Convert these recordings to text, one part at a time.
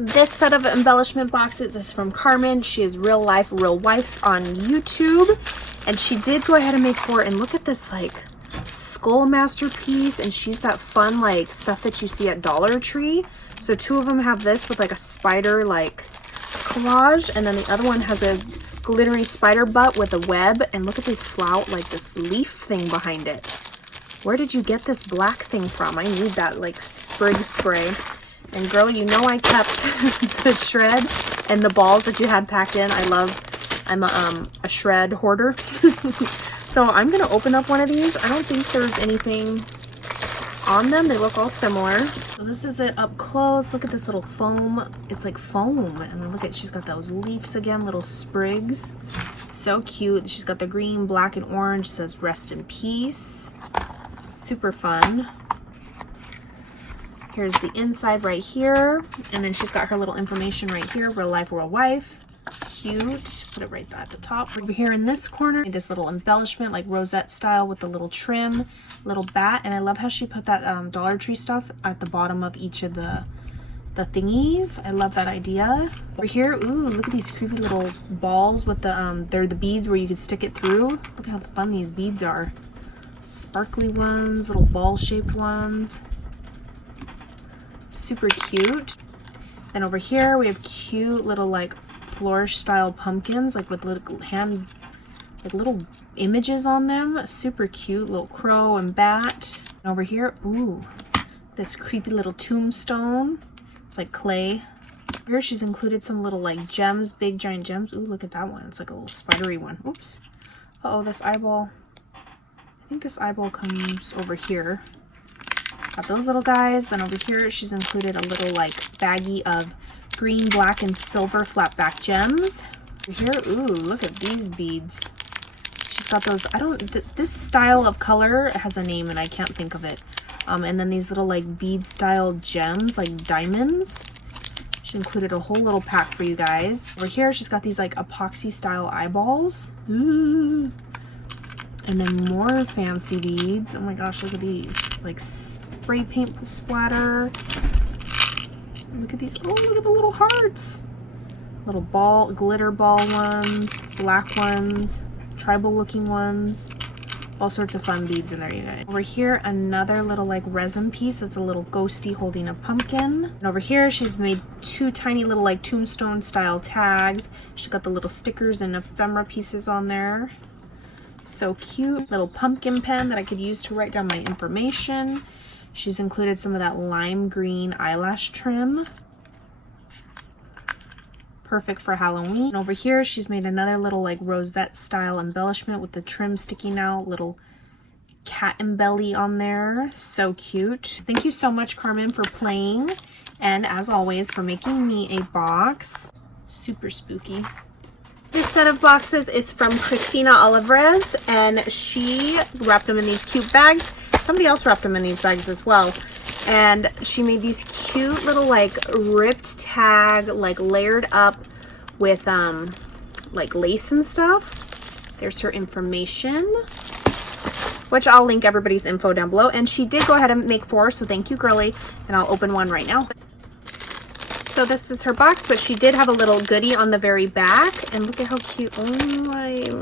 This set of embellishment boxes is from Carmen. She is real life, real wife on YouTube. And she did go ahead and make 4. And look at this like skull masterpiece. And she's that fun like stuff that you see at Dollar Tree. So 2 of them have this with like a spider like collage. And then the other one has a glittery spider butt with a web. And look at this flower, like this leaf thing behind it. Where did you get this black thing from? I need that like sprig spray. And girl, you know I kept the shred and the balls that you had packed in. I'm a shred hoarder. So I'm going to open up one of these. I don't think there's anything on them. They look all similar. So this is it up close. Look at this little foam. It's like foam. And then look at, she's got those leaves again, little sprigs. So cute. She's got the green, black, and orange. It says rest in peace. Super fun. Here's the inside right here, and then she's got her little information right here, real life, real wife. Cute. Put it right at the top. Over here in this corner, this little embellishment, like rosette style with the little trim, little bat, and I love how she put that Dollar Tree stuff at the bottom of each of the thingies. I love that idea. Over here, ooh, look at these creepy little balls with the, they're the beads where you could stick it through. Look how fun these beads are. Sparkly ones, little ball-shaped ones. Super cute. Then over here we have cute little like flourish style pumpkins, like with little little images on them. Super cute, little crow and bat. And over here, ooh, this creepy little tombstone. It's like clay. Here she's included some little like gems, big giant gems. Ooh, look at that one. It's like a little spidery one. Oops. Uh-oh, this eyeball. I think this eyeball comes over here. Got those little guys. Then over here she's included a little like baggie of green, black, and silver flat back gems. Over here, ooh, look at these beads. She's got those, this style of color has a name and I can't think of it. And then these little like bead style gems, like diamonds. She included a whole little pack for you guys. Over here she's got these like epoxy style eyeballs. Ooh. And then more fancy beads. Oh my gosh, look at these. Like spray paint splatter. Look at these. Oh, look at the little hearts. Little ball, glitter ball ones, black ones, tribal looking ones. All sorts of fun beads in there, you guys. Over here, another little like resin piece. It's a little ghosty holding a pumpkin. And over here, she's made 2 tiny little like tombstone style tags. She's got the little stickers and ephemera pieces on there. So cute. Little pumpkin pen that I could use to write down my information. She's included some of that lime green eyelash trim. Perfect for Halloween. And over here, she's made another little like rosette style embellishment with the trim sticking out, little cat embelly on there. So cute. Thank you so much, Carmen, for playing. And as always, for making me a box. Super spooky. This set of boxes is from Kristina Olivares, and she wrapped them in these cute bags. Somebody else wrapped them in these bags as well. And she made these cute little like ripped tag, like layered up with like lace and stuff. There's her information, which I'll link everybody's info down below. And she did go ahead and make 4, so thank you, girly. And I'll open one right now. So this is her box, but she did have a little goodie on the very back. And look at how cute. Oh, I'm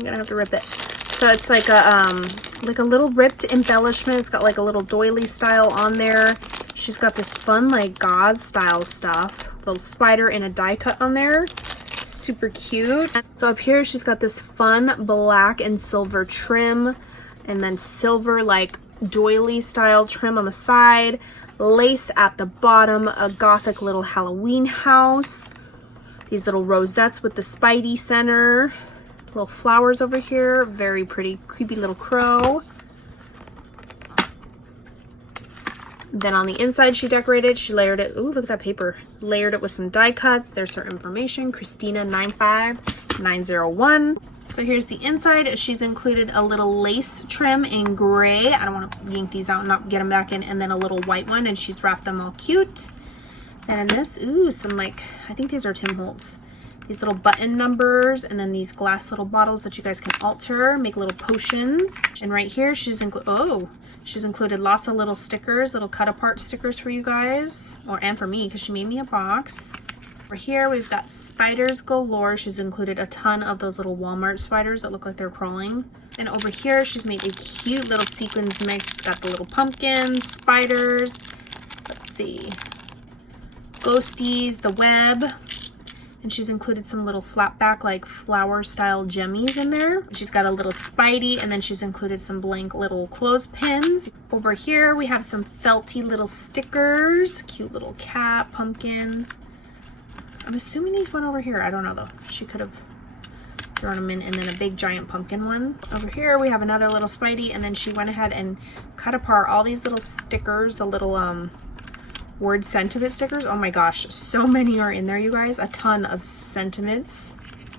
gonna have to rip it. So it's like a little ripped embellishment. It's got like a little doily style on there. She's got this fun like gauze style stuff. Little spider and a die cut on there. Super cute. So up here she's got this fun black and silver trim, and then silver like doily style trim on the side. Lace at the bottom, a gothic little Halloween house. These little rosettes with the Spidey center. Little flowers over here. Very pretty, creepy little crow. Then on the inside she decorated, she layered it. Ooh, look at that paper. Layered it with some die cuts. There's her information, Kristina 95901. So here's the inside. She's included a little lace trim in gray. I don't want to yank these out and not get them back in. And then a little white one, and she's wrapped them all cute. And this, ooh, some like, I think these are Tim Holtz. These little button numbers, and then these glass little bottles that you guys can alter, make little potions. And right here, she's included lots of little stickers, little cut apart stickers for you guys, and for me, because she made me a box. Over here, we've got spiders galore. She's included a ton of those little Walmart spiders that look like they're crawling. And over here, she's made a cute little sequins mix. It's got the little pumpkins, spiders. Let's see. Ghosties, the web. And she's included some little flat back, like flower style gemmies in there. She's got a little Spidey, and then she's included some blank little clothespins. Over here, we have some felty little stickers. Cute little cat, pumpkins. I'm assuming these went over here. I don't know though. She could have thrown them in, and then a big giant pumpkin one. Over here we have another little Spidey, and then she went ahead and cut apart all these little stickers, the little word sentiment stickers. Oh my gosh, so many are in there, you guys. A ton of sentiments.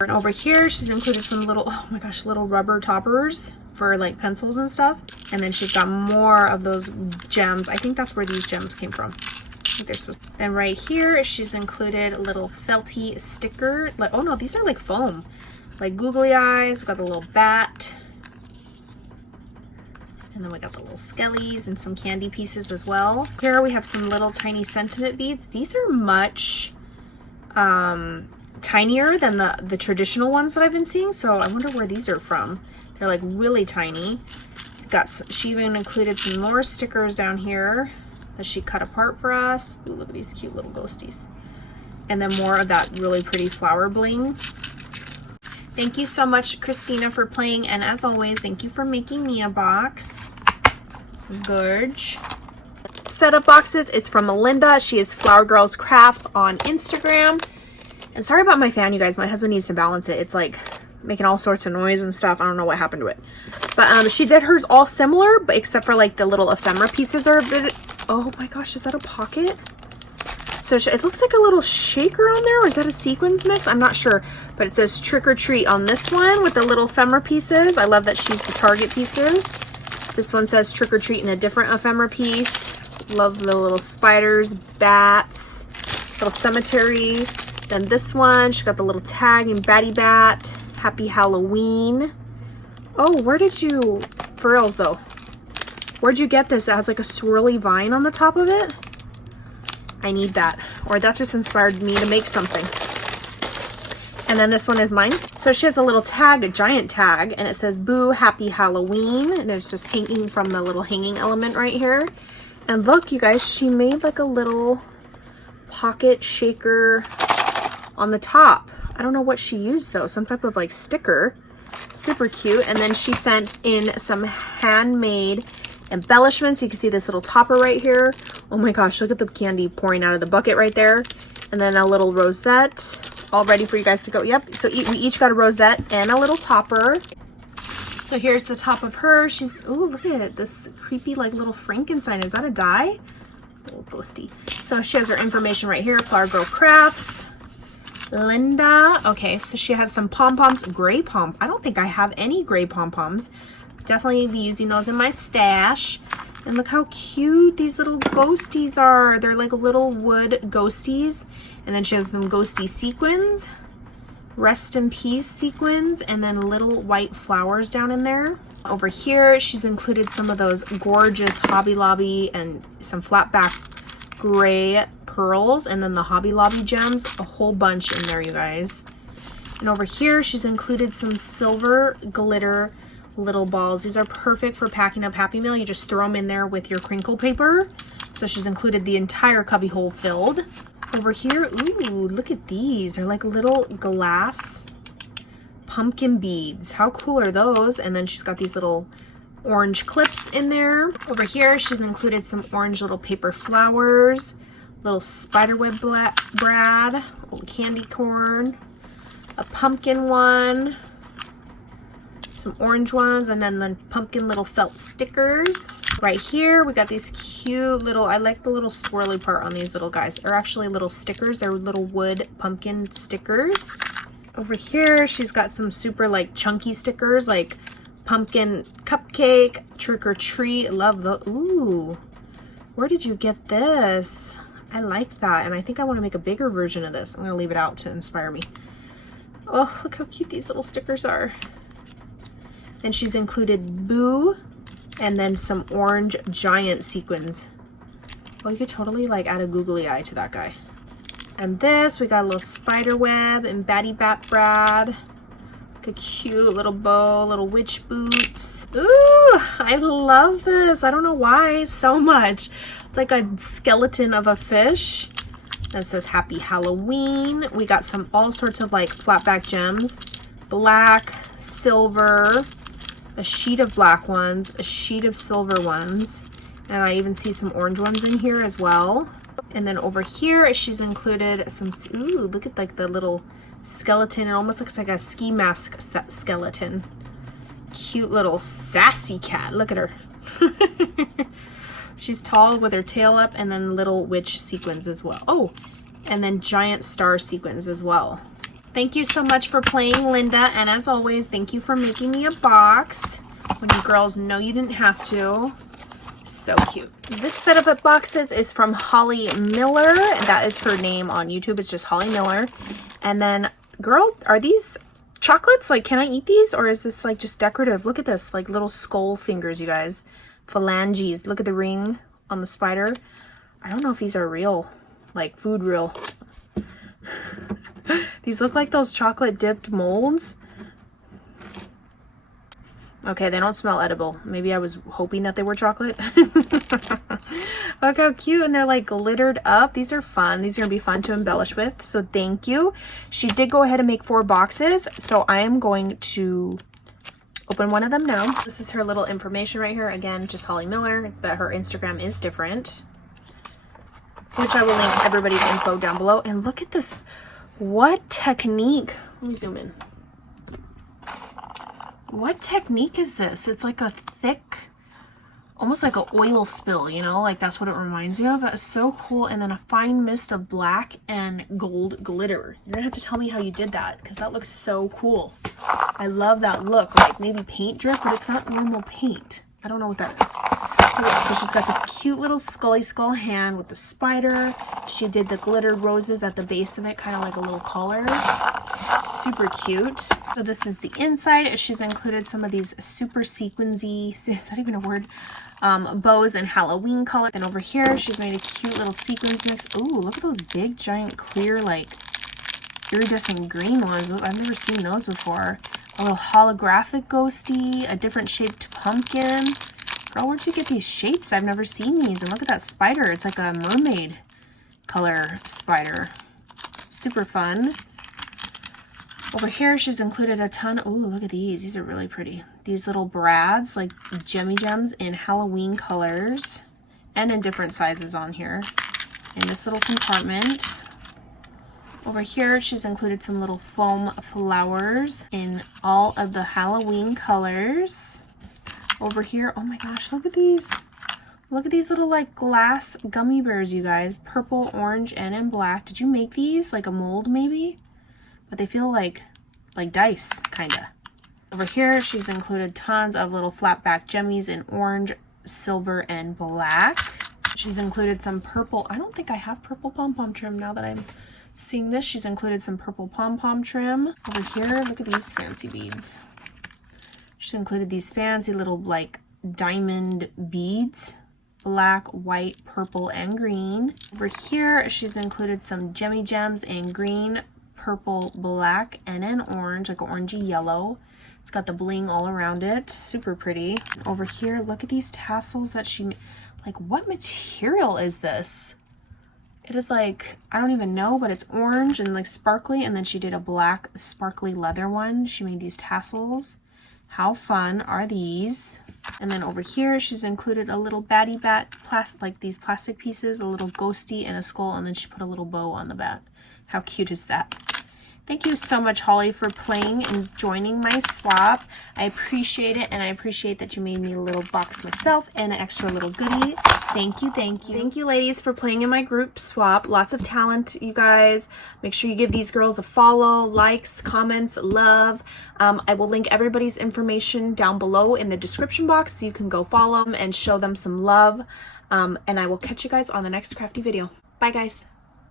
And over here she's included some little, oh my gosh, little rubber toppers for like pencils and stuff. And then she's got more of those gems. I think that's where these gems came from. And right here, she's included a little felty sticker. Like, oh no, these are like foam. Like googly eyes. We've got the little bat. And then we got the little skellies and some candy pieces as well. Here we have some little tiny sentiment beads. These are much tinier than the traditional ones that I've been seeing. So I wonder where these are from. They're like really tiny. She even included some more stickers down here that she cut apart for us. Ooh, look at these cute little ghosties. And then more of that really pretty flower bling. Thank you so much, Christina, for playing. And as always, thank you for making me a box. Gorge. Setup boxes is from Melinda. She is Flower Girls Crafts on Instagram. And sorry about my fan, you guys. My husband needs to balance it. It's like making all sorts of noise and stuff. I don't know what happened to it. But she did hers all similar, but except for like the little ephemera pieces are a bit. Oh my gosh, is that a pocket? So it looks like a little shaker on there, or is that a sequins mix? I'm not sure, but it says trick or treat on this one with the little ephemera pieces. I love that she's the Target pieces. This one says trick or treat in a different ephemera piece. Love the little spiders, bats, little cemetery. Then this one, she got the little tag in Batty Bat. Happy Halloween. Oh, where did you, for reals though, where'd you get this? It has like a swirly vine on the top of it. I need that. Or that just inspired me to make something. And then this one is mine. So she has a little tag, a giant tag, and it says Boo Happy Halloween. And it's just hanging from the little hanging element right here. And look, you guys, she made like a little pocket shaker on the top. I don't know what she used though. Some type of like sticker. Super cute. And then she sent in some handmade embellishments. You can see this little topper right here. Oh my gosh, look at the candy pouring out of the bucket right there. And then a little rosette, all ready for you guys to go. Yep, so we each got a rosette and a little topper. So here's the top of her. She's, oh, look at it, this creepy like little Frankenstein. Is that a die? Little ghosty. So she has her information right here. Flower Girl Crafts. Linda. Okay, so she has some pom-poms, gray pom. I don't think I have any gray pom-poms. Definitely be using those in my stash. And look how cute these little ghosties are. They're like little wood ghosties. And then she has some ghosty sequins, rest in peace sequins, and then little white flowers down in there. Over here, she's included some of those gorgeous Hobby Lobby and some flat back gray pearls, and then the Hobby Lobby gems, a whole bunch in there, you guys. And over here, she's included some silver glitter little balls. These are perfect for packing up Happy Meal. You just throw them in there with your crinkle paper. So she's included the entire cubby hole filled. Over here, ooh, look at these. They're like little glass pumpkin beads. How cool are those? And then she's got these little orange clips in there. Over here, she's included some orange little paper flowers, little spiderweb brad, little candy corn, a pumpkin one, some orange ones, and then the pumpkin little felt stickers. Right here, we got these cute little, I like the little swirly part on these little guys. They're actually little stickers. They're little wood pumpkin stickers. Over here, she's got some super like chunky stickers, like pumpkin cupcake, trick or treat. Love the, ooh, where did you get this? I like that, and I think I want to make a bigger version of this. I'm gonna leave it out to inspire me. Oh, look how cute these little stickers are. Then she's included Boo and then some orange giant sequins. Oh, you could totally like add a googly eye to that guy. And this, we got a little spider web and Batty Bat Brad. A cute little bow, little witch boots. Ooh, I love this. I don't know why so much. It's like a skeleton of a fish that says Happy Halloween. We got some all sorts of like flat back gems, black, silver, a sheet of black ones, a sheet of silver ones, and I even see some orange ones in here as well. And then over here she's included some, ooh, look at like the little skeleton. It almost looks like a ski mask skeleton. Cute little sassy cat. Look at her. She's tall with her tail up, and then little witch sequins as well. Oh, and then giant star sequins as well. Thank you so much for playing, Linda, and as always, thank you for making me a box when you girls know you didn't have to. So cute. This set of boxes is from Holly Miller. That is her name on YouTube. It's just Holly Miller. And then, girl, are these chocolates? Like, can I eat these, or is this like just decorative? Look at this, like little skull fingers, you guys. Phalanges. Look at the ring on the spider. I don't know if these are real, like food real. These look like those chocolate dipped molds. Okay, they don't smell edible. Maybe I was hoping that they were chocolate. Look how cute, and they're like glittered up. These are fun. These are gonna be fun to embellish with, so thank you. She did go ahead and make 4 boxes, so I am going to open one of them now. This is her little information right here. Again, just Holly Miller, but her Instagram is different, which I will link everybody's info down below. And look at this. What technique? Let me zoom in. What technique is this? It's like a thick, almost like an oil spill, you know, like that's what it reminds me of. It's so cool. And then a fine mist of black and gold glitter. You're gonna have to tell me how you did that, because that looks so cool. I love that look, like maybe paint drip, but it's not normal paint. I don't know what that is. Okay, so she's got this cute little scully skull hand with the spider. She did the glittered roses at the base of it, kind of like a little collar. Super cute. So this is the inside. She's included some of these super sequensy, is that even a word? Bows and Halloween color. Then over here, she's made a cute little sequins mix. Ooh, look at those big, giant, clear, like iridescent green ones. I've never seen those before. A little holographic ghosty, a different shaped pumpkin. Girl, where'd you get these shapes? I've never seen these. And look at that spider. It's like a mermaid color spider. Super fun. Over here, she's included a ton. Ooh, look at these. These are really pretty. These little brads, like gemmy gems in Halloween colors and in different sizes on here in this little compartment. Over here, she's included some little foam flowers in all of the Halloween colors. Over here, oh my gosh, look at these. Look at these little like glass gummy bears, you guys. Purple, orange, and in black. Did you make these? Like a mold maybe? But they feel like dice, kinda. Over here, she's included tons of little flat back jemmies in orange, silver, and black. She's included some purple. I don't think I have purple pom-pom trim now that I'm seeing this. She's included some purple pom-pom trim. Over here, look at these fancy beads. She's included these fancy little like diamond beads. Black, white, purple, and green. Over here, she's included some gemmy gems in green, purple, black, and an orange, like an orangey yellow. It's got the bling all around it. Super pretty. Over here, look at these tassels that she, like, what material is this? It is like, I don't even know, but it's orange and like sparkly, and then she did a black sparkly leather one. She made these tassels. How fun are these? And then over here, she's included a little batty bat, like these plastic pieces, a little ghosty and a skull, and then she put a little bow on the bat. How cute is that? Thank you so much, Holly, for playing and joining my swap. I appreciate it, and I appreciate that you made me a little box myself and an extra little goodie. Thank you, thank you. Thank you, ladies, for playing in my group swap. Lots of talent, you guys. Make sure you give these girls a follow, likes, comments, love. I will link everybody's information down below in the description box so you can go follow them and show them some love. And I will catch you guys on the next crafty video. Bye, guys.